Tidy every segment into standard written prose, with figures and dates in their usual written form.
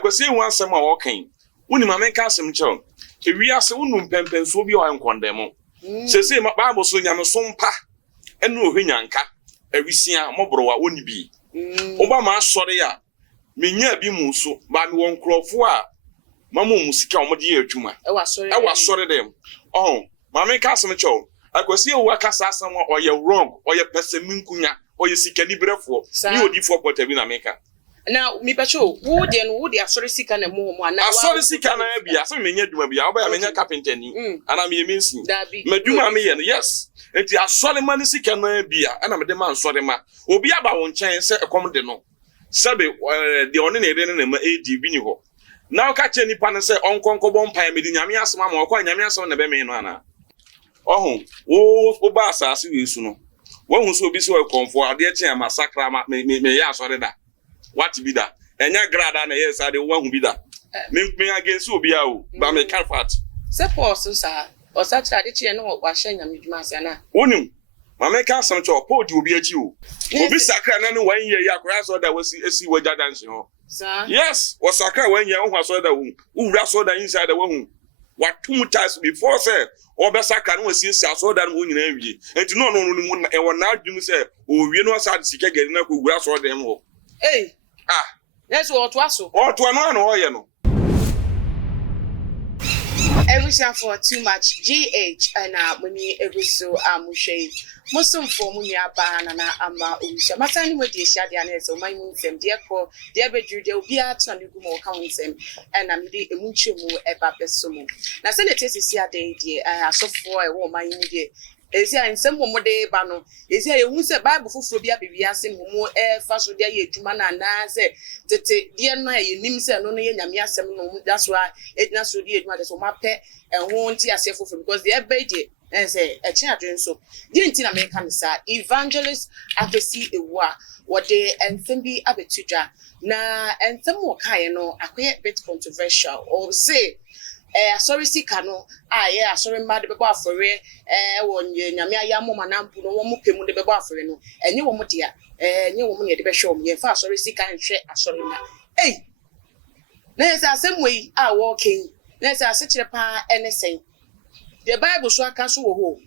Akwesi one sem a walking. Uni ma men ka asem kyerɛ. Ewi ase unum pempenso bi o ankondemo. Se ma Bible so nyame so mpa ene ohwenyanka awisia mobrowa oni bi. Oba ma asɔre ya. Menya bi mu so ba me won krofo a mama musika omode ye adwuma. E wa sɔre dem. Oh, ma men ka asem kyerɛ. Akwesi ewa kasa asem a oye wrong, oye peseminkunya, oye sikani brefo. Ni odifo pota bi na meka. Now, me pacho, who the sorry sika na mo na sorry sika na bia so menya dwuma bia oba ya menya carpenter ni ana me yemensi madwuma me ye no yes enti asore ma ni sika na bia ana me de ma ansore ma obi aba won chen se ekom de no sabe de one na ede na ma edi bi ni ho na o ka che nipa ne se onkonko bo mpa me di nyame asema ma okwa nyame asema na be me no ana ohun o ba asase we su no wo hu so obi so ekomfo ade che masakra ma me ya asore da what be that? Enya Agradaa na yes ade wo hu bi da. Me against obi a o, ba me carefat. Suppose so sir. O sa tra de che no wa hye nyame dwuma ase na. Wonim. Ma me ka sam cho po di obi achi o. Obi sakra na ne 1 year ya akora so da wasi esi waja dance ho. Sir. Yes, was sakra 1 year ho so da wo. Wura so da inside da wo hu. What 2 times before say o be sakra no wasi esi aso da no nyina wi. Enti no e wona adwum say o wi no sa de sika gari na ko wura so da em ho. Hey. That's what was so. What one no ye no. Everything for too much GH and when you ever so mushe. Musum for munya ban and ama umisha. Matani with the shadianes or my moon them, dear call, dear bedroom, there will be a ton of more counts them, and I'm the emunchimu eba besumu. Now, send it is a day, dear. I have so for a woman immediate. Is there in some more day bano? Is there a woman Bible for Phobia Bibiasim more air fast with their Jumana and I say, dear night, you name say, no, Yamiasam, that's why it not so dear matters of my pet and won't see yourself for because they are baby and say a children so. Didn't American sir, evangelist Akwesi Awuah, what they and Thimby Abetuja. Na and some more kind, a quite bit controversial or say. Sorry, Sikano. Yeah, sorry, mad beba for when Yamia Yamma Nampu, no one came with the beba for you, and you want here, you woman at the show me, and fast sorry, Sika and share a sorry man. Hey, there's a same way I walking, there's a such a pa anything. The Bible so I can't show home.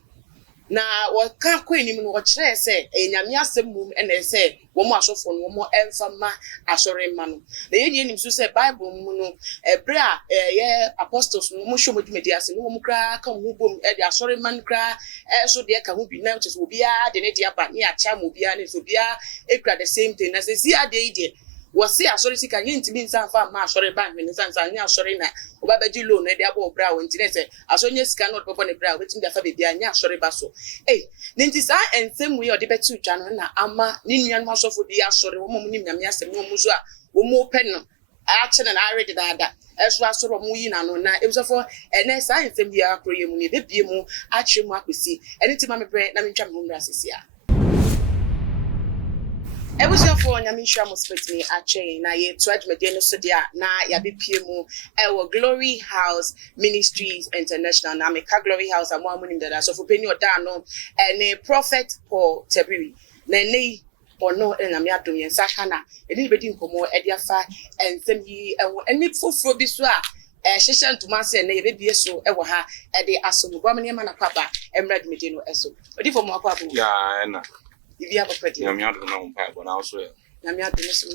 Now, what can't queen him watch there say, and Yamia some room and they say, one more so for one more enfama, a sorry man. The Indian who say Bible, Muno, a bra, yeah, apostles, no show with medias, no more cry, come who a sorry man cry, so dear can who be now just will be a, the native but near Cham will be an a the same thing as they see a day. Was see a sorry sick and yin to mean some far my sorry bank when the sons are now sorry now. Obabaji loan, a double brow and Tinese, as soon as cannot open a brow, waiting the family behind ya sorry basso. Eh, Nintis I and same way or the betu channel, Ama, Ninian Maso for the sorry, woman, Yamias and no Musua, more pen. Action and I read that. As was sort of moving on, it was for an SI and we are creating the BMO, Action Akwesi, anything I'm a bread, I mean, Cham Rasia. I was your phone, Yamisha must put me at chain. I yet tried Medina Sodia, na Yabi PMO, our Glory House Ministries International, Namika Glory House, and one winning that so for penny or down and a prophet for Tabrie. Nene or no, and I'm doing Sakana, anybody in Como, Ediafa, and Semi, and need food for this one. Shishan to Master and baby so ever ha at the Asum, Guamania Manapapa, and Red Medino Esso. But if I'm more papa, yeah, if you have a pretty Yamia no pipe when I was here. Namia to Miss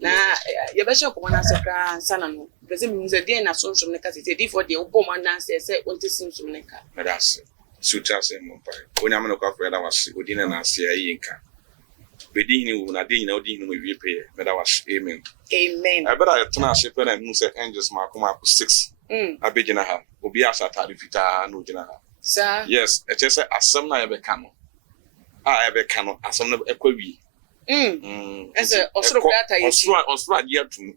Now, your best of one answer, son, because it means a day and a son from the Cassity for the Obama answer, said, what is seems to make her. But that's Sutas and Mumpai. When I'm not afraid, I was within an answer, Yinka. Bedini, when I didn't know, didn't repay, but I was aiming. Amen. I bet I turn a ship and I moved angels, Marcoma 6. I begin a half, Obias at Tarifita, no dinner. Sir, yes, it just as some night ever come. I ever cannot, as some of equity. As a also right year to me.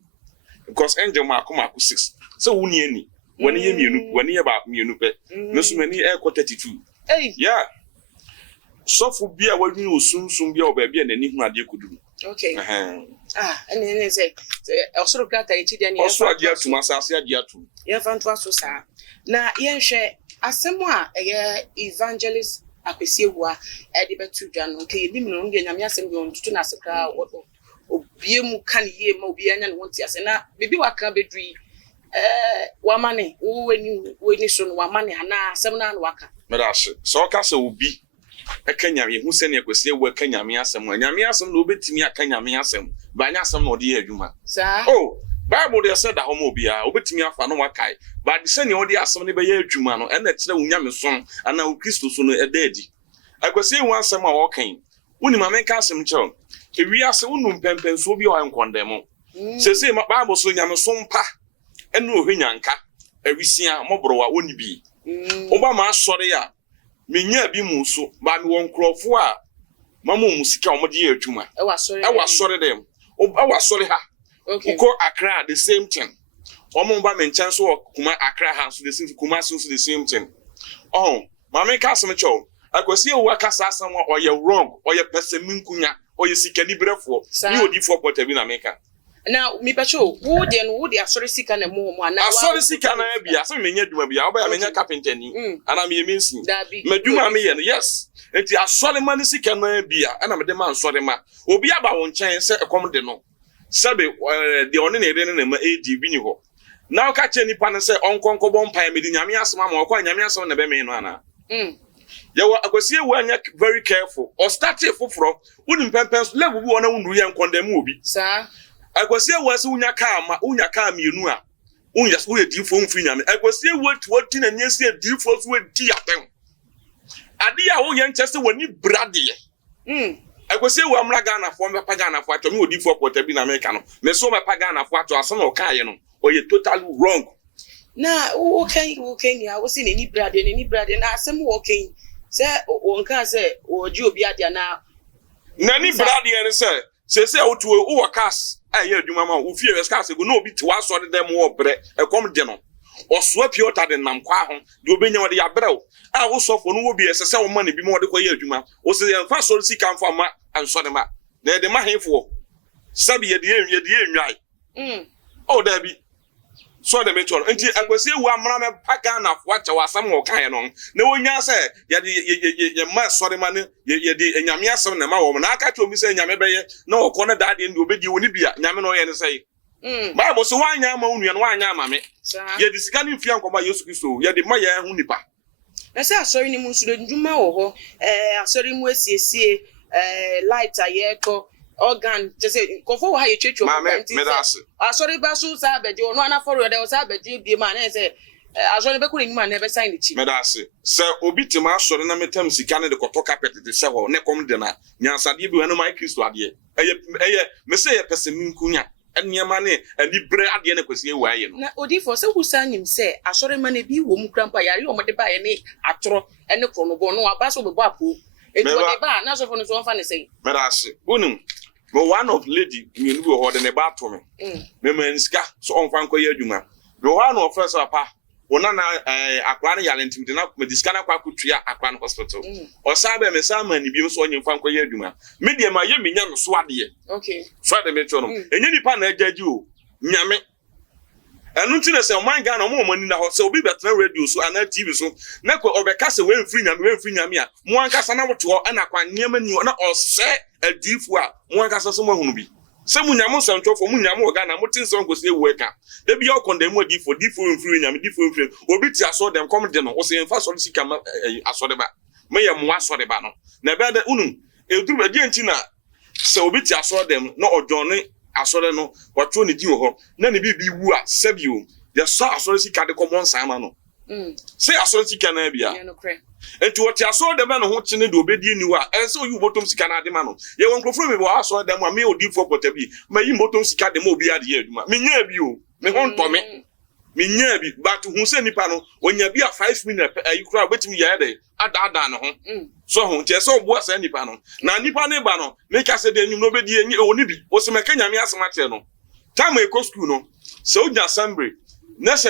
Because angel Marcoma 6. So when you about me, no so many air 32. Hey, yeah. So for beer, what you soon be our baby and anything I could do. Okay. And then say, also got a chicken. Also, I dear to myself, dear to. You have to us, sir. Now, yen share as someone a evangelist Akwesi Awuah, Edibetu Jan, okay, Limon, Yamias and going to Nasaka, obiemu kan ye ma obi anya no wonti ase na bibi waka bedui wamane weni so no wamane ana asem na waka medashe so ka se obi ekanyame hu se ne Akwesi ewu ekanyame asem anyame asem na obetimi akanyame asem ba anya asem na odi ye adwuma sa oh Bible dey said that homo bia obetimi afa no wakai but the say ne odi asem ne be ye adwuma no ena kire wunyame son ana wo Kristo so no edadi Akwesi ewu asem a wo kan woni ma men ka asem kire ewi ase wonu pempen so bi o enkondemo sese Bible so nyame so mpa enu ohwenyanka awisia mobrowa woni bi oba ma asore ya menya bi mu so ba me won krofo a mama musika omode ye adwuma e wa sore dem wa sore ha uko Accra the same thing omo ba me nchan so kuma Accra ha so the same kuma so the same thing oh mama ka asem cho Akwesi ewu akasa asem oye wrong oye peseminkunya oye sikani brefo ni odi for port bi na meka now me pacho wo de asori sika na mo mo na asori sika na bia so menya dwuma bia oba ya menya carpenter ni ana me yeminsi madwuma me ye no yes enti asori man sika na bia ana me de man sori ma obi aba won chen se ekom de no sabe de one na ede na ma edi bi ni ho now ka che nipa ne se onkonko bon pan me di nyame asema ma okwa nyame asema na be me no ana yawa Akwesi ewu anya very careful or start foforo woni pempen level bi wona wonu ye nkondem obi sa Akwesi ewu ase unya ka mienu a unya so ye difo mfiri nyame Akwesi ewu atu na nyesi difo so di atem ade a wo ye nchese woni brade Akwesi ewu amra Ghana fo me pa Ghana fo ato me odi fo pota bi na America no me so me pa Ghana fo ato aso na o kaye no o ye totally wrong na okay ya wo si ni brade na asem wo okay se o nka se o ji obi ade na ni brade ene se otu o wakas aye adwuma ma wo fie eskas go no obi ti wa so de dem wo bre ekom de no oso apiota de nam kwa ho de obenya wo de ya brew a wo sofo no wo bi ese se wo ma ne bi mo de koye adwuma wo se en fa so sika mfa ma anso de ma na de ma hefo sabi ye de enwai o da bi so de me toro enti Akwesi ewu amra me paka na fo acha wasam wo kan no na wonya se ye ma sori ma ne ye de enyame asem na ma wo na aka to mi se enyame beye na wo ko na daade ndi obedi woni bia nyame no ye ne sei Bible so wanya ma onua no wanya ma me ye de sika ni mfia nkoma Yesu Kristo ye de ma ye hu nipa na se asori ni mu nsudo ndwuma wo ho asori mu asiesie light ayeko organ just go for high church asori ba so sa beje ono ana for de sa beje bi ma na say asori be kuri ni ma na be sign chi medase se obi tima asori na metam sika ne de koto carpet de se ho ne kom de na nyansade bi hanu mai Kristo ade eye me say ye peseminkunya eniema ne ani bre ade ne Akwesi ewu aye no na odi for se husa nim se asori ma na bi wo mu krampa yare o mo de ba ye ne atoro ene krono bo no aba so be bo apo etu de ba na so for no so fa ne say medase unum but one of lady me no go de ne ba to me me manska so on fan koye adwuma me one of first apa wona na akwa na yale ntimde na me diska na kwa kutua akwa na hospital o sa be me sa ma ni bi so onye fan koye adwuma me de ma ye menya no so ade okay so de me to no enye nipa na ajaji o nyame enu nti na se o man ga na mo ni na ho se obi betena radio so ana TV so na ko obeka se we mfiri nyame a mo ankasa na woto ana kwa nyama ni na ose adifu a mo ankasa so mo hunu bi se mu nyamo santofo mu nyamo ga na mo tin so Akwesi ewu eka da bi okondem adifu mfiri nyame mfiri obi ti aso dem kom de no o se enfa so sika aso de ba me ye mo aso de ba no na be da unu eduru ba di enti na se obi ti aso dem na odwone asore no wato ne di ho na ne bi wu a sabio ya so asore sika de common sama no say asore sika na bia enti woti asore de no ho chine de obedi ni wa ense oyu botom sika na de ma no ye won krofo me bo asore de ma me odi fo potabi ma yi botom sika de ma obi ade ya aduma me nya bi o me ho nto me nya bi but hu se nipa no onya bi a 5 minutes ayi kura betimi ya de ada no ho so ho nti so bo asa nipa no na nipa ne ba no me ka se de nyum no obedi enyi oni bi o se me ka nyame asema te no time e ko school no so onya assembly na se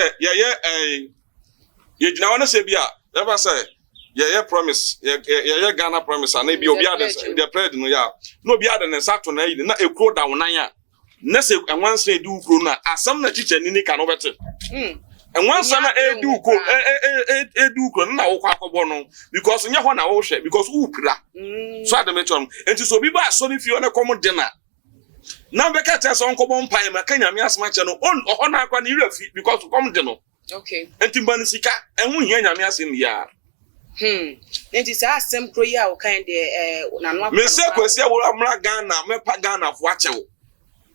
ye gina wona se bia never say ye promise ye Ghana promise na bi obi ade the prayer no ya no obi ade ne sato na yi na ekro da wonan ya na se enwanse edi ukro na asam na chiche ni ka no bete enwanse na edi ukro edi ukro na wo kwa akobo no because nya ho na wo hwe because ukra so ade me chom enti so obi ba so ni fi ona kom de na Now be catch us on common pie, my Kenya Mias no on na kwa ni refi because to come no. Okay. Enti ban sika enhu hia nyamias in ya. Enti sa asem kro ya o kan de na no. Me se Akwesi wo amra Ghana, me pa Ghana fo achewo.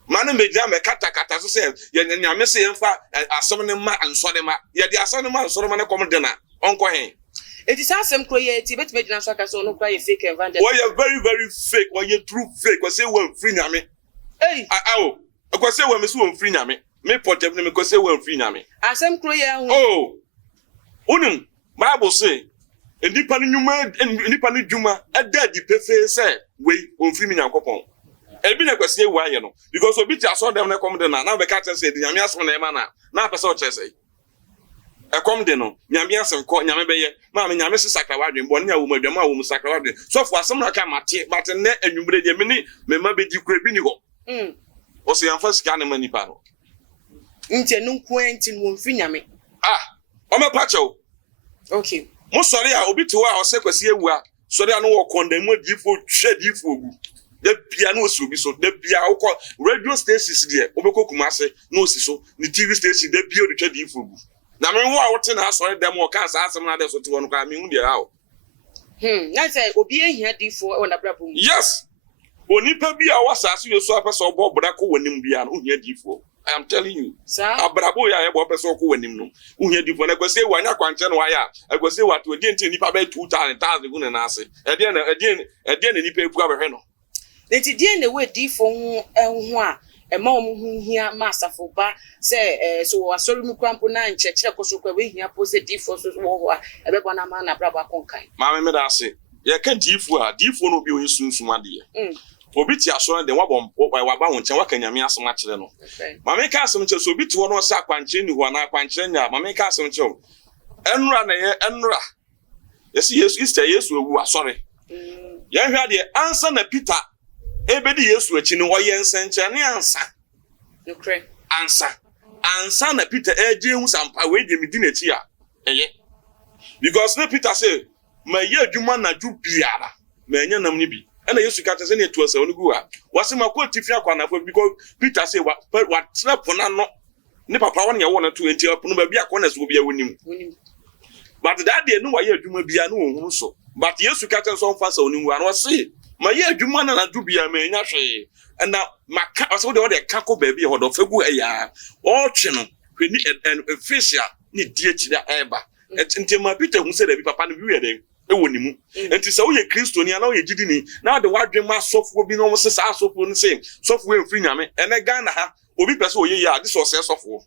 Mane meja me kata so say ye nyame se yemfa asem ne ma ansode ma. Ye de asem ne ma ansode ma ne kom de na. Onko hen. Enti sa asem kro ye ti bet me dina so aka so no kra ye fake evangelist. Why you very very fake, why you true fake, we say we free nyame. Hey. Akwesi we me so we free nyame. Me potem me ko say we free nyame. Asem kro ye hu. Oh. Unim Bible say nipa ni dwuma ada di pefe say we on free me nyankopon. Ebi na Akwesi ewu aye no because obi ti aso dem na come de na be ka say di nyame aso na e ma na pese o che say e come de no nyame asem ko nyame be ye ma me nyame se sakrawadwen bo ne awu madwama awu sakrawadwen so fo asem na ka mate but ne anwumre de me ma be di kura bi ni ho o se yanfa sika na manipa no nte no kwenti no mfi nyame o me pa chew okay mo sori a obi to a o se Akwesi ewu a sori a no wo condemn adifo hwedifo ogu de bia no osi obi so de bia wo radio stations de obekọ Kumase no osi so ni TV station de bia o de hwedifo ogu na me wo a wote na asori dem o kan sa asem na de so te won kwa me hu de ha na say obi ehia difo e wona brabo mu yes onipa bi a wasase yeso apese obo bra ko wanim bia no ohia difo I am telling you abrabo ya ebo apese ko wanim no ohia difo na Akwesi ewu anya kwanche no waya Akwesi ewu ato de nti nipa be 2000 gu na ase ede na nipa epu abehwe no nti die na we difo hu enhu a ema omu hia masafo ba se so asori mu krampo na nchechire koso kwa we hia pose difo so wo ho a ebebo na ma na brabo akonkan ma me da ase ye kan difo no bi o yesunsun ade obi ti aso de wabom wa ba won chen wa kanyame asem a kire no ma me ka asem che so obi ti wo no sa kwanche ni ho na kwanche nya ma me ka asem che enura na ye enura yesi Yesu Easter Yesu ewu asori ye hwa de ansa na Peter ebedi Yesu achi ni wo ye nsenche ne ansa nokre ansa na Peter eje hu sampa we de medi na chi a eye because na Peter say ma ye adwuma na ju biara ma enya nam ni bi ena Yesu ka tese ne etu asa onugu a wase makọ tifi akwa na fo because Peter say what trap na no ne papa won ye won na to enti apono ba bi akọ na so bi awonim but that day no wa ye adwuma bia no ohun so but Yesu ka tese on fa sa onugu an wase ma ye adwuma na ju bia ma enya hwe na maka wase de ka ko ba bi ho do fagu eya o twe no hweni official ni die chira eba enti ma Peter hu se da bi papa no bi we dem ewonimu enti se wo ye Kristoni ana wo ye gidini na de wadwe ma sofo bi no mo se sa sofo no se sofo emfiri nyame ene Ghana ha obi pese wo ye ya this was sofo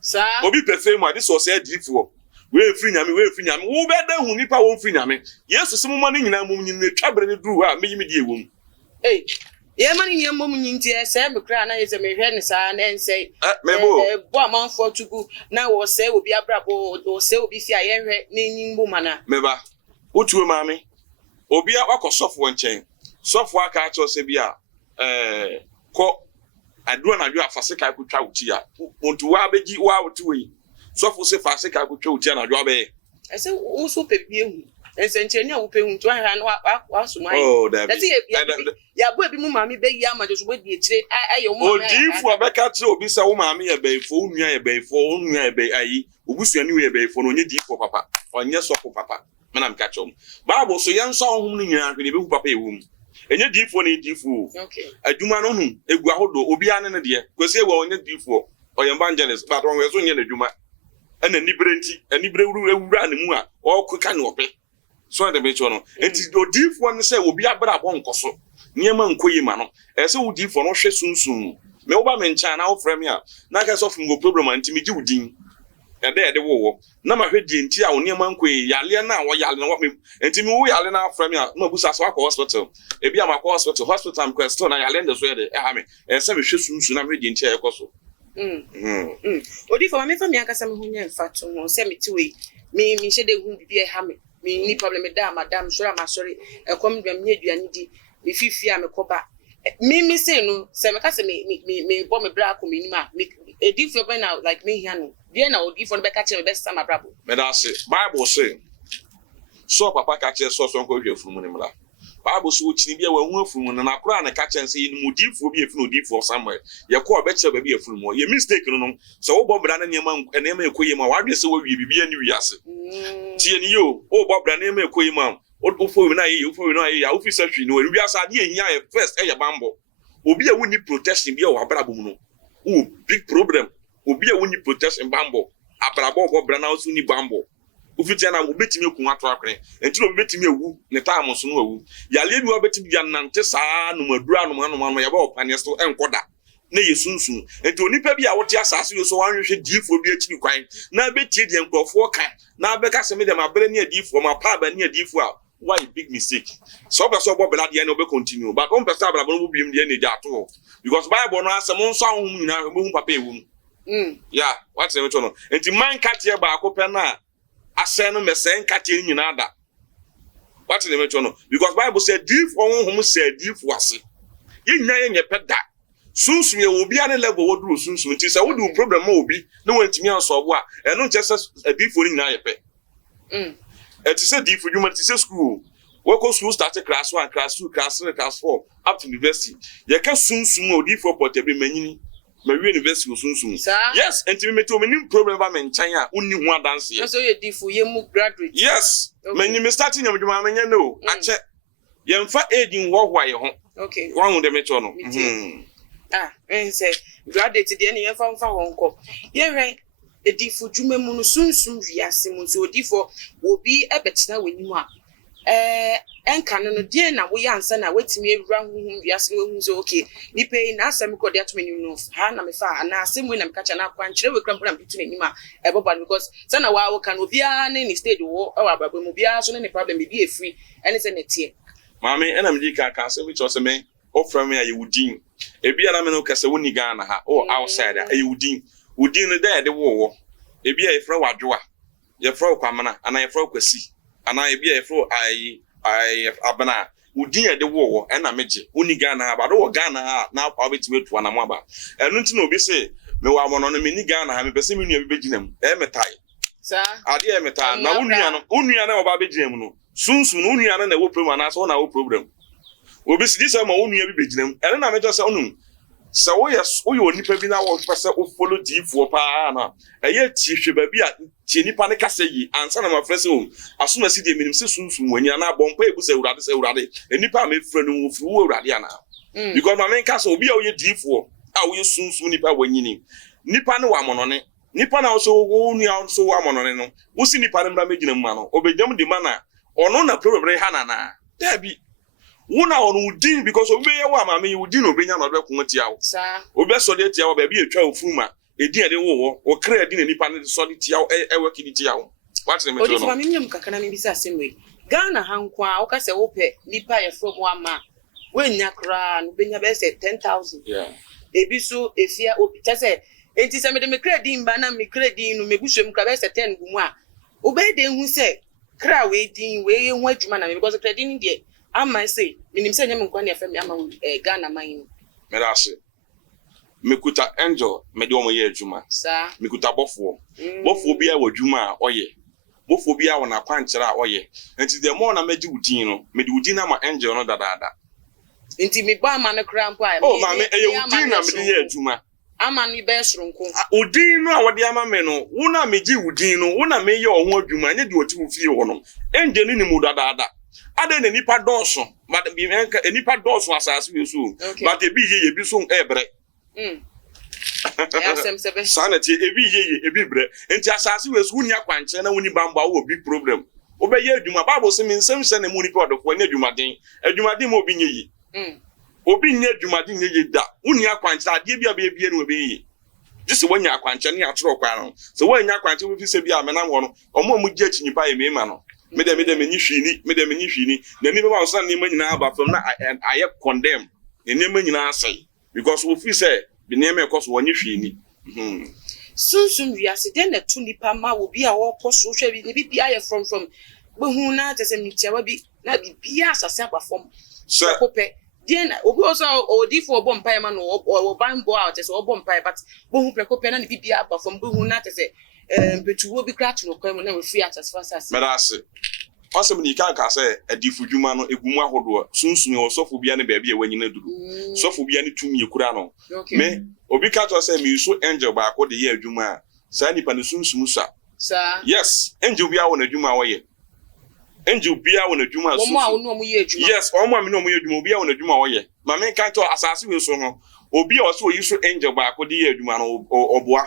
sa obi pese mu this was adifo we emfiri nyame wo be da hu nipa wo emfiri nyame Yesu se mo ma ni nyina mum nyina twabre ne duru ha meyi me die wom ye mani nyem mum nyinti se me kra na ye se me hwe ne sa na ense bo amanfo tugu na wo se obi abrabo wo se obi fi aye hwe na nyimbo mana meba otuwe mami obi akọ sofo nchen sofo aka acho se bia ko adua na adua afase ka kutwa uti ya ontu wa beji wa otuwe sofo se fase ka kutwa uti na adua be ese wo so pe bi ehu ense nchen na wo pe hu to ha na wa so mai that's ya bo ebi mu mami be yi ama jo bo di etire ayo mu odifu abeka tire obi se wo mami ye be fo onua ye be fo onua ye be ayi obusuani we ye be fo no nye difo papa onye sofo papa manam kachom Bible so yenso ohum ni nyina hwe be hu papa ewum enye difo na difo okay adwuma no hu egu ahodo obi ane ne de Kwesi ewo onye difo oye evangelist but won weso nye na adwuma ena nibre wuru ewura ne mu a okuka ne ope so de be cho no enti difo no se obi abra bo nkoso niema nkoyi ma no ese wo difo no hwe sunsun me wo ba me ncha na wo frame a na ka so fungo problem anti me ji wudin de wo na ma hwedi enti a oniema nkwe yale na wo yale na wo enti mi wo yale na afra mi a na busa so akọ hospital ebi am akọ hospital am question na yale ndo so ye de ha me se me hwe sunsun na hwedi enti a ekoso odi for me fa mi akasa me hunya mfato no se me tiwe mi hye hu bibi e ha me ni problem da madam so am sorry ekom dwam nya aduane di me fifi a me koba mi say no se me ka se me bo me bra ko me nima edi for be na like me here no dia na odi for be ka che me best sama brabo me da say Bible say so papa ka che so nko hwe funu ni mra Bible so chini bia wa hu afunu na akora na ka chen say ni modifo bi afunu odifo somewhere ye ko obeche ba bi afunu mo ye mistake no so wo bobra na nema ekoye ma wadwe se wo wie bibia ni wiase tie ni yo wo bobra na nema ekoye ma o fo na ye fo na ye ya officer twi no wiase ade ehia ye first e ye bambo obi a woni protection bia wo abrabo mu no o big problem obi a woni protection bambo abrabo bobra na so ni bambo ufiti na obetimi ekun ato akre entino obetimi ewu ne time so no ewu yale bi obetimi bia nante saa no madura no ya ba opane so enkoda na yesunsun enti onipa bi a wote asase yo so wanhwehwe difo bi akiri kwan na betie de nkrofo kan na beka se me dem abere ne adifo ma pa ba ne adifo a why big mistake so person obobela de na obe continue but on person abra bo biem de na ja to because bible no asem nso ahom nyina ehun papa ewu yeah what say me to no enti man katie ba akopɛ na asɛn no mesen katie nyina da what say me to no because bible said difo honhom said difo ase yinya ye nyepeda sunsun ye obi ane level woduru sunsun nti se wodu problem ma obi na wantimi ansobo a eno nche se difo ni nyina yepe it is a difo dwuma it is a school we go school start class 1 class 2 class 3 class 4 up to university ye ka sunsun odi for portable manyini ma wi university sunsun yes enti me to menim problem ba men chan a onni hu adanse ye so ye difo ye mu graduate yes many me starting yam dwuma manya no ache ye mfa edin wo hwa ye ho okay wan hu de me to no say graduate de ne yemfa mfa wonko ye hwe edifo dwuma mu no sunsun wiase mu so odifo obi ebetina wanimu a enka no de na wo yansa na watimi ewura huhum wiase wo hu so okay ni pay na asem ko de atmeni no ha na me fa na asem we na me kacha na kwankyere we kram program bitu n'anim a eboba because sana wa wo kan obi a na ni stage wo e wa baba mu bia so na ne problem bi e free ene se ne tie mama ena me di ka asem bi cho se me ofra me ayewudin ebi ara me no kase woni Ghana ha o outside ayewudin udin no de wo ebi e fra wadwoa ye fra kwamana ana ye fra Akwesi ana ebi e fra ai abana udin e de wo na meje woni Ghana ha ba do Ghana ha na kwa betime tu ana mo aba enu nti na obi se me wa mono no me ni Ghana ha me pese me nua bi beginam metai sa ade e metai na unua na oba beginam no sunsun unua na wo problem na so na wo problem obi si disa ma unua bi beginam ene na mejo se onu se wo ye onipa bi na wo pese o follow difo pa na eye tihwe ba bi a tie nipa ne kasa yi ansa na ma frese o asoma si de minim se sunsun wanya na bompa ebu se urade enipa ma efra no ofru wo urade ana because ma men kasa obi a wo ye difo a wo ye sunsun nipa wanyini nipa ne wa monone nipa na so wo nua so wa monone no wo si nipa ne mra megina mu ano obegyam di mana ono na problem re hana na dabi wona onu udin because obi ye wa ma me udin obenya na odekun tia wo obi so de tia wo ba bi etwa ofuma edin ede wo kra edin na nipa ne so de tia wo ewe kidi tia wo what me to no odi fa me nyam kakana me bisa asemwe Ghana hankwa wo ka se wo pe nipa ye from ama wenya kra no benya be se 10,000 yeah ebi so efia obi tese enti se me de me kra din ba na me kra din no me bushom kra be se 10 gumu a obe de hu se kra we din we ye hu adwuma na me because kra din de ama say minim say nyam nkwa na afem ama Ghana man merase mekuta angel me de omo ye adwuma sa mekuta bofo bi a wadwuma a oye bofo bi a wona kwankyere a oye enti de mo na meji udin no me de udin na ma angel no dadaada enti me ba ma na kra mpo a oh ma me eye udin na me de ye adwuma ama ni be soronko udin no a wode ama me no wona meji udin no wona me ye oho adwuma nye de oti wo fie wo no angel ni mu dadaada ade ne nipa dɔɔso but bi menka nipa dɔɔso asase we so but ebi ye bi so ebre asem sebe sanati ebi ye ebi bre enti asase we so unia kwanche na woni bamba wo big problem obeye adwuma bible se me nsem se ne mu nipa odofo ne adwumaden mo obi nye yi obi nye adwumaden nye yi da unia kwanche ade bi abie no obi yi jisi wanya kwanche ne atoro kwa no so wanya kwanche wo fi se bi amena wo no omo mu gye chinyipa ye mema no me de menyi hwini na ni baba so na ni manyina aba from na I condemn ni manyina asai because we feel say be na me cause wonyi hwini sunsun wiase den na tu nipa ma wo bi a wo koso hwe bi ni bi aye from behu na tese mitiawa bi na bi bia asase abafom so kopɛ den obi also odi for bompa ma no o banbo out tese o bompa but behu prekopɛ na ni bi bia abafom behu na tese mpetuwo bi kra to no kwam na we free at as fast as merase Asem ni kan say adifu dwuma no egumu ahodo sunsun e osofo bia ne baabi e wanyina duru sofo bia ne tumi ekura no me obi ka to say me so angel ba ko de ye adwuma sa nipa ne sunsun sa yes angel bia wona adwuma wo ye angel bia wona adwuma so yes omo am no mo ye adwuma bia wona adwuma wo ye ma me kan to asase we so no obi o so yi so angel ba ko de ye adwuma no oboa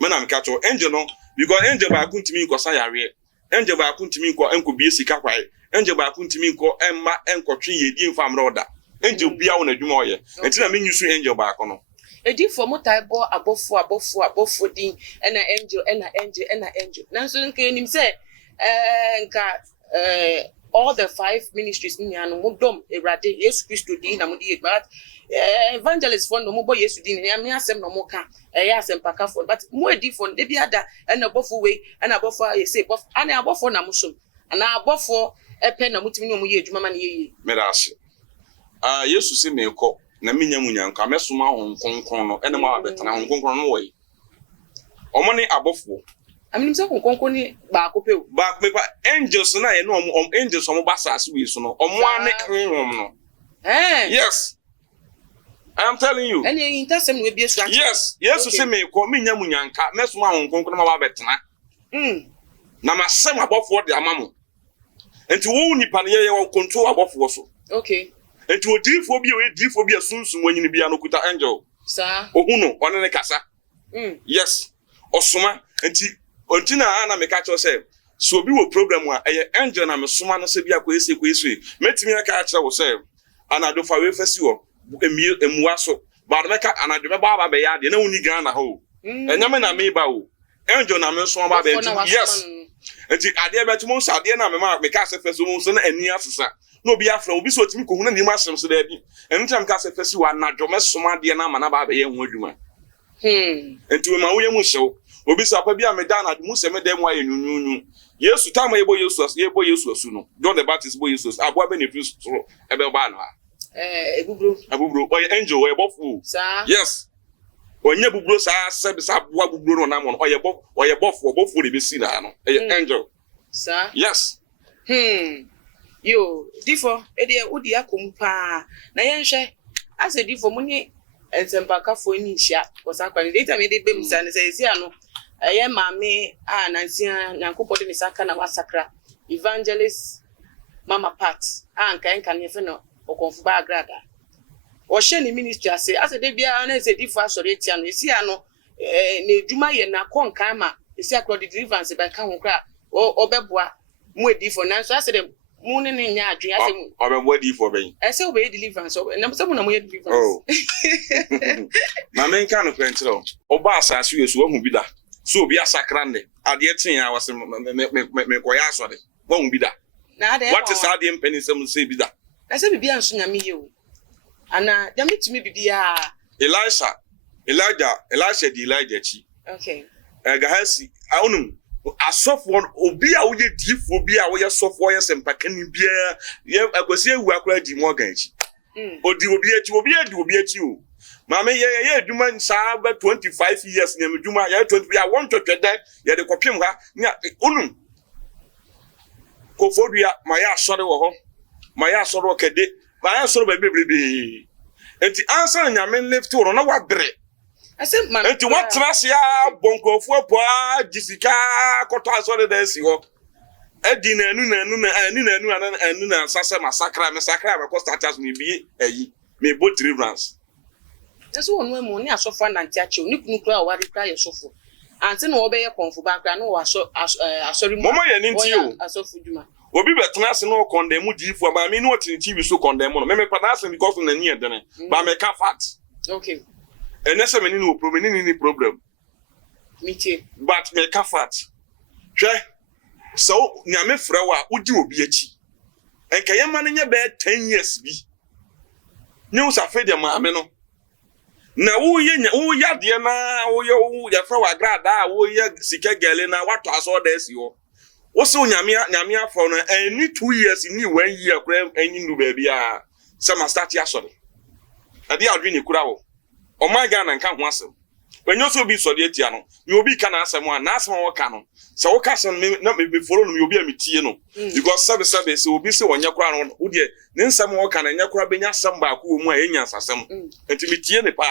me na me ka to angel no because angel ba ko ntimi ko sa yare angel ba kuntimi nko enko bie sika kwae angel ba kuntimi nko emma enkotwe yedi mfa amroda angel bia wona adwuma oye enti na menyusu angel ba ko no edi for motaibo abofo din ena angel nanso nke nim say nka all the 5 ministries ni anu modom Awurade Yesu Kristo din na modi but evangelist for no mo boy Yesu din na me asem no mo ka ya asem paka for but mo edi for de bia da na bofo we na bofo say bof ana abofo na musom ana abofo epe na mutimi no mo ye adwuma ma na ye me da ase Yesu se me ko na menya munyanka mesoma honkonkon no ene ma abetana honkonkon no we omo ne abofo aminim se honkonkon ni ba ko pe angels na ye no angels omo basase we so no omo ane honhom no yes I am telling you. And you intersem we be so. Yes, Yesu se me ko menya munyanka mesoma honkonkon na ma betena. Na masem abofo de amamo. Enti wo nipa ne ye wo control abofo so. Okay. Enti odifo bi we difo bi asunsun wanyini bia no kuta angel. Sir. Ohuno one ne kasa. Yes. Osoma enti na me ka cho say so bi wo problem a eye angel na me soma no se bia ko ese metimi na ka cha wo say anado fa we fasi wo emuaso ba de meka anado me ba be ya de na uni Ghana ho enyame na me ba wo angel na me so ba be yes enti ade be tumo so ade na me ka se fasi wo so na ani asesa no obi afra obi so timi ko hu na ni ma sem so da bi entam ka se fasi wa anado me so ma de na ma na ba be ye hu adwuma enti we ma wo ye mu hyew obi so apa bi a me da na mu se me dem wa ye nyunyunyu Yesu tama yebo Yesu asu no John the Baptist bo Yesu abo be ne fi so ebe ba na abubro oye angel oye bofu yes onye bubro sa boa bubro no na mo oye bofu de be si na no angel sir yes yo difo ede udi akompa na yenhwe ase difo munye ensempakafo ni hia wasakwa ni data me de bem sa ne se sia no eye mame a nansia nyankopode ni saka na wasakra evangelist mama Pat anka ne fe no okonfuba Agradaa o she ni ministry ase de bia na se difo asore tia no esi ano na edwuma ye na konka ma esi akro de deliverance ba ka ho kra obeboa mu edifo na so ase de mu ne nya adwen ase mu obeboa difo ben ese obe deliverance na se mu na mu ye deliverance na men kan no kwentro oba asase yesu wahu bi da so obi asakra ne ade etin ya wase me koya asore wahu bi da na ade what is ade mpeni sem se bi da na se bibia nso nyame ye o ana nyame tumi bibia Elijah di Elijah chi okay gahasi aunum asofo obi a wo ye difo obi a wo ye sofo ye sempakani bia ye Akwesi ewu akora di Morgan chi odi obi achi o mama ye adwuma nsa ba 25 years na medwuma ye 20 ya want to twede ye de kopim ha nya unum ko fodua ma ya asore wo ho ma ya asore okede ma ya asore ba bebrebe enti answer nyame lift wo na wabre asem man enti watrase ya bonkofo po jisika koto asore da si ho edi na anu na sase masakra me ko status me bi eyi me bo deliverance eso wonu emu ni asofa na ntiache oni kunukura wari kra yesofo anti na obe ye konfo ba kra no asori mo ye ni nti o asofu djuma obi betena ase no condemn difu ba me ni otinti bi so condemn no me pada ase because na ni edene ba me ka fact okay enese me ni no problem ni problem mitie but me ka fact hwe so nyame frɛ wa udi obi achi enka ye ma nya be 10 years bi ni usafe de ma me no na wo ya de na wo ya frɛ wa Agradaa wo ya sika gele na wato aso da si ho wo se nyame afọ no any 2 years ni 1 year kra anyi nu ba bia se ma start ya so ade adwe ni kura wo o my Ghana nka ho asem when you so be so the etiano you be can answer one na asem wo ka no se wo ka so na me follow no you be ametie no because sabe se obi se wonya kura no wo de ne nsem wo ka na nya kura benya asem ba ko mu a enya asasem enti metie ne pa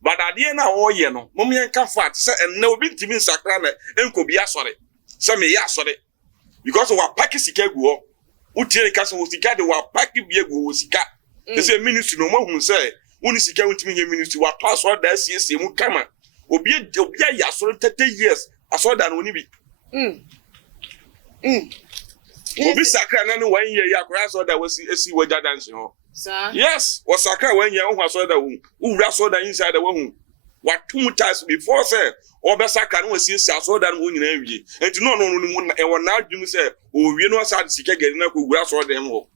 but ade na wo ye no mom yen ka fat se enna obi ntimi nsakra na enko bi asore se me ya asore because wa pack sika gu ho wo tie ka so wo sika de wa pack bi egu wo sika se ministry no mo hu se woni sika wontimi nye ministry wa to aso da asiesie mu kama obi ya so 30 years aso da no ni bi obi sakra na no 1 year ya akora aso da wasi esi waja dance ho sir yes was sakra 1 year ho aso da wu wura aso da inside da wu what 2 times before say obe sakra no wasi esi aso da no nyina wi enti no e wona adwum say o wi no asa sika gari na ko wura aso da ho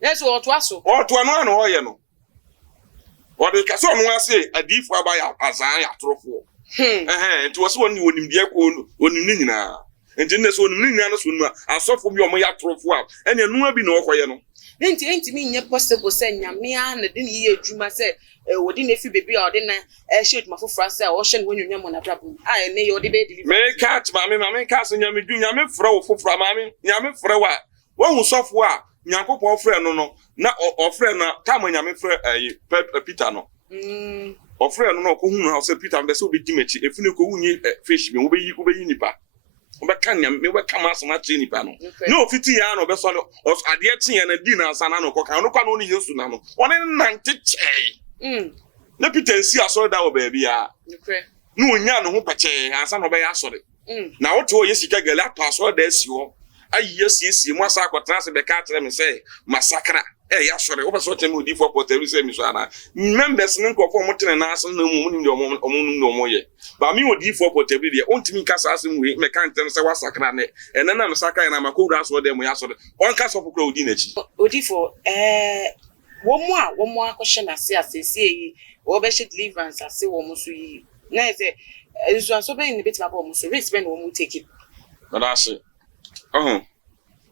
yes o to aso no na o ye no what the kaso no ase adifo abaya azan ya trofo enti wose woni onimdie ko onim ni nyina enti ne so onim ni nyina no so nu asofo bi o mo ya trofo a ene nu bi na okoye no enti mi nye possible say nyame a na de ye adwuma say wodi na fi bebi a odi na shade mafofra say o hye no wonwnya mo na drabo a ene ye odi be deliver me catch mame ka so nyame du nyame fra wo fofra mame nyame fra wa wo sofo a nyankopon frɛ no na ɔfrɛ na tam nyame frɛ Peter no ɔfrɛ no ko hunu na ɔsɛ Peter mbese obi dimechi efune ko wunye fish bi wo beyi nipa wo be kan nyame we ka masoma tre nipa no na ofiti ya na obeso no ade tie na di na ansa na no koka no kwa no ni Yesu na no one nante chei na Peter nsi asɔre da wo ba bia no onya no ho pɛche ansa no be ya asɔre na wote o yesika gale ato asɔre da asi ho ayesi mu asa akɔtena se be ka tere me say masakra ya sɔre wo pɛso temi odi for portable say mi so ana members ne nkɔfo mo tene na asen na mu ni omo no ye ba mi odi for portable de ontimi kasa asem we me kan tene se wasakra ne ene na mesaka na makowura so de mo ya sɔre on ka so fokura odi na chi odi for wo mo akɔhye na se asese yi wo be hye deliverance ase wo mo so yi na say enso so be ni betima ba wo mo so risk be na wo mo take it but ase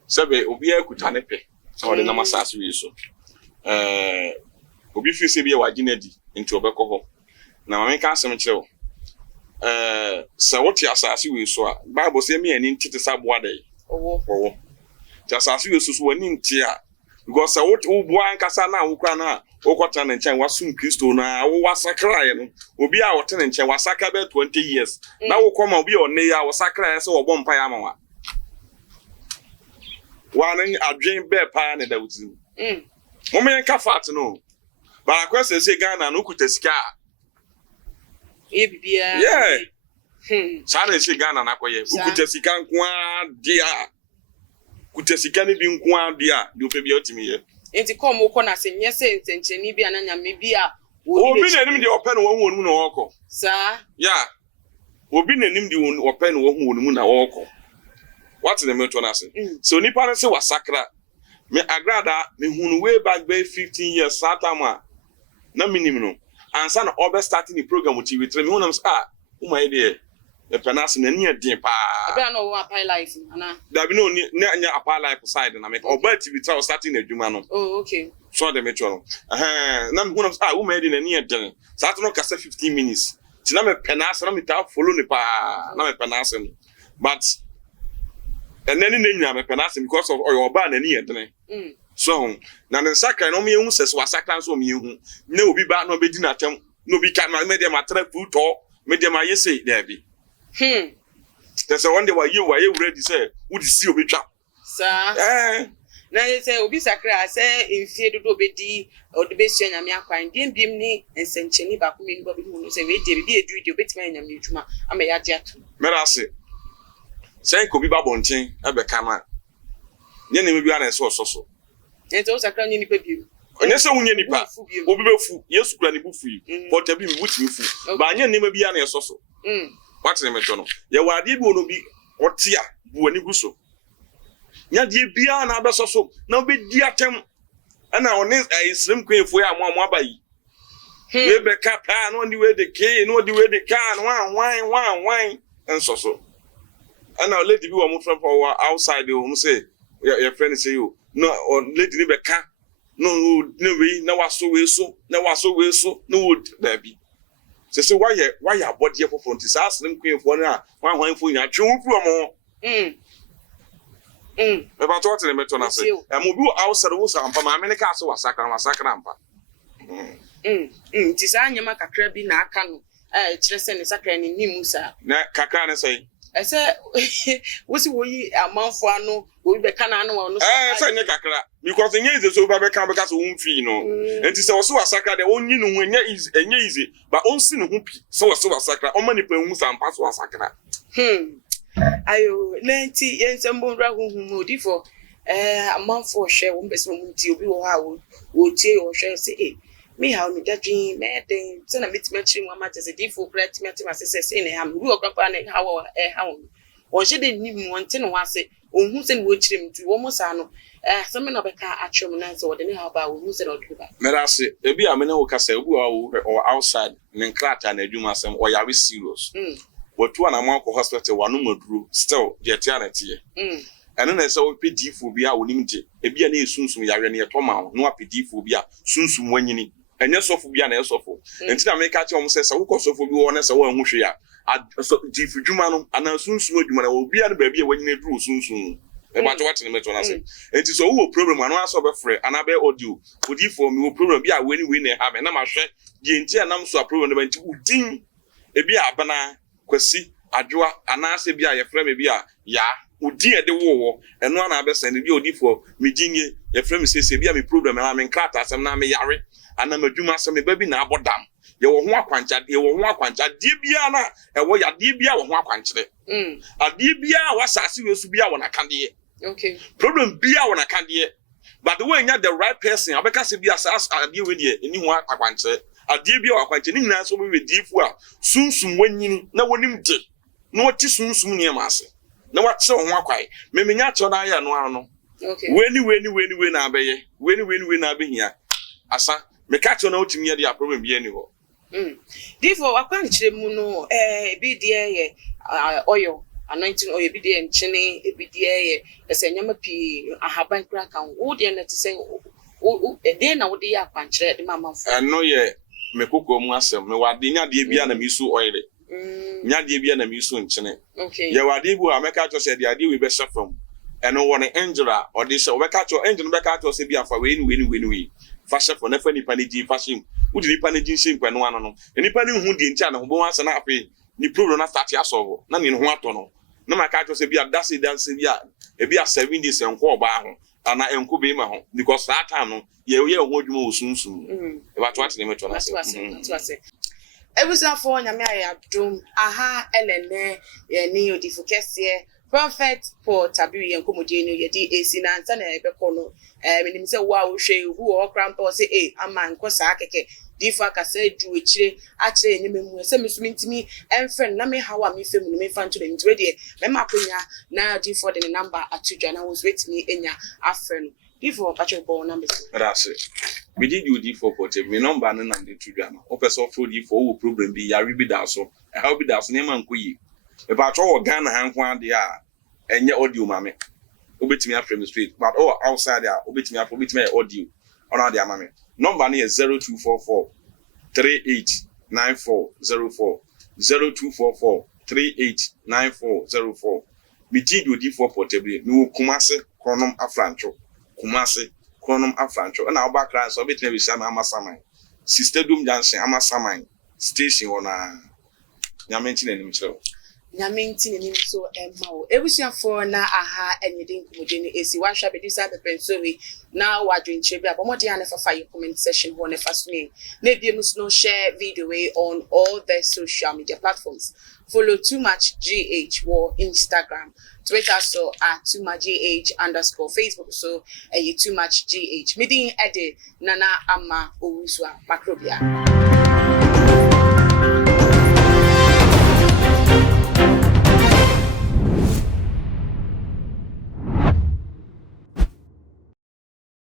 sebe obi akuta ne pe so de na masase wi so obi fi se bi wa ginadi nti obekɔ hɔ na mame ka asem kyerɛ sɛ wote asase wi so a bible say me ani ntete saboa dai owo ti asase wi so so wani nti a because sɛ wote wo boa nkasa na wo kra na okɔta ne nkyɛn wasum Kristo na wo wasakra ye no obi a wote ne nkyɛn wasaka be 20 years na wo kɔma obi onne ya wasakra ye sɛ wo bɔ mpa ya ma wa one adwen be pa na da wuti mo me nka fat no ba Akwesi say Ghana no kuta sika bibia sana say Ghana na koye ukuta sika nkoa dia kuta sika ne bi nkoa dia de ofe bia otimi ye enti kom wo na se nye se ntencheni bia na nyame bia obi na nim de ope no wo hu onum na wokɔ sa obi na nim de ope no wo hu onum na wokɔ what in the metro na say so nipa na say wasakra me Agradaa me hunu way back by 15 years satama na minimum no ansa na obe starting the program with you me hunam my dear the penance na nia din pa abia no wa apply life ana da bi no nya apply life side na me oba TV try starting adwuma no okay so the metro no na me hunam my dear na nia din sat no kasa 15 minutes ti na me penance na me ta follow ne pa na me penance no but and then nyina me penance because of oyo oba na ni yedene so na ne sakra no me hu sese wasakra so me hu na obi ba no be di na tem no bi ka ma me dem atra futo me dem ayese there bi there's one day why you ready say would see obi twa sa na say obi sakra say infie dodo be di o de be sua nyame akwan dem biem ni ensencheni ba ko me ni ba bi hu say we dey bi edu obetima nyame adwuma ama ya de ato merase say ko bi ba bonten ebe kama nye ne bi ana so ento sakra nye nipa bi onye se wunye nipa obi befu Yesu kura ne bufu yi but abi mi wutimi fu ba nye ne bi ana so what ne meto no ye wade bi ono bi otia bu ani guso nya de bia na abeso na obi di atem ana one Islam kwenfo ya mo abayi we be ka pa no ndi we de ke no di we de ka no wan enso and now lady be one from outside the say your friend say you no lady ni be ka no we na waso we so no would there be say why your body for front is asking queen for now. One for you, two from about what in the meton, I say, and move outside the Wusa, and for my many castle was sacrampa. Design your macacrabi na canoe, just in the sacred in Nimusa. Kakana say, I said, what's we a month for no, we be canano, because the years is over become because won't feel no. And it's also a sacra, the only know when is easy, but on sin whoop, so a sacra, on many poems and pass was sacra. Ayo, Nancy, and some more who for a month for share won't be so you would tell or share say, me how me that dream, mad thing, send a bit matching one matters a default bread to my sister in a ham, who are grandpa and how a hound. Or she didn't even want to know what say, or who sent wood him to almost ano, some of a car at your man's or the how about who said or do that. Merasi, a be a meno castle or outside, and clatter and a dumasam or yavi serious. What one amount of hospital one number drew still the eternity. And then I saw PD phobia will limit it. A be a soon some yarny at Toma, no PD phobia, soon some when you and yes of phobia and else of. Until I make at home says, I will also for you honest or who she are. At Jumanum, and I soon smoke you will be a baby when you drew soon. About what in the meton, I say. It is a whole problem, and once of a friend, and I bear or do. Would you for me will problem be a win they have, and I'm a share the entire number so approval when you would ding a be a banana, Akwesi, Awuah, and I say be a friend, maybe a ya. Udi at the war, and one I best send you for me, Jinny, your friend says, be a problem, and I'm in clatters, and I'm a yari, and I'm a Juma, some baby now, but damn. You will walk one chat, you will walk one chat, Dibiana, and what your Dibia will walk one chat. A Dibia was as you to be out when I can't hear. Okay. Problem be out when I can't hear. But the way you're the right person, I because if you are deal with you, anyone I want to. A Dibia or quite in answer with deep well. Soon when you know what him did. No, what is soon near master. No, what's so one quite. Maybe not on I know. Okay. When I be when I be here. Asa, me catch on out to me the problem be anywhere. Therefore, I can't say muno, be dear, oil, anointing oil, be dear, and chinny, be dear, as a yamapi, a haban crack, and would you to say, oh, then I would be a punch at the mamma. I know ye, me cook or muscle, me what dinner dear be an amisu oil. Nya dear be an amisu in chinny. Okay. Ya wadibu, I make out to say the idea we best from. And no one injury or this, or back out your engine back out to say be a for win. Fashion for never any panity fashion. Would the panaging shape and one on any panning who didn't channel who wants an happy, ni proven not that yaso, none in what on. No, my cat was a be a dassy dancing yard, a be a 70s and 4 bar, and I am Kobe Mahon, because that time, you would move soon. About what the metron was. It was a phone, Yamaya Doom, aha, Ellen, Neo Diffucasia. Prophet for Tabrie and Comodino, ye D.A.C. Nansan, Becono, and say, wow, she who or grandpa say, a man, Cossack, Defaka said to which actually, some mean to me, and friend, Name how I me film me fan to them ready. Mamma Punya now default the number at 2 Jana was with me in your afternoon. Before Patrick Ball numbers. That's it. We did you D4 portable, me number and the 2 Jana. Office of D4 problem be Yaribi Dasso, and how be that's name and Kui. About all Ghana and one they are, and your audio, mammy. Obit me up from the street, but all outside there, obit me audio on our mammy. Number is 0244 389404 0244 389404. We did you D4 portable, no Kumase, Chronum Afrancho, Kumase, Chronum Afrancho, and our background, so bit maybe some Amasamai. Sister Doom Dancing, Amasamai, station on a Yamentin and himself. Nyamentin and so Emma. Every for now, aha, and you didn't come with any AC. Why shall be decided? So we now are doing Chebia, but what do you for fire comment session one first name? Maybe you must not share video on all the social media platforms. Follow Too Much GH or Instagram, Twitter so at Too Much GH _ Facebook so you Too Much GH. Meeting Eddie Nana Ama Owusua Macrobia.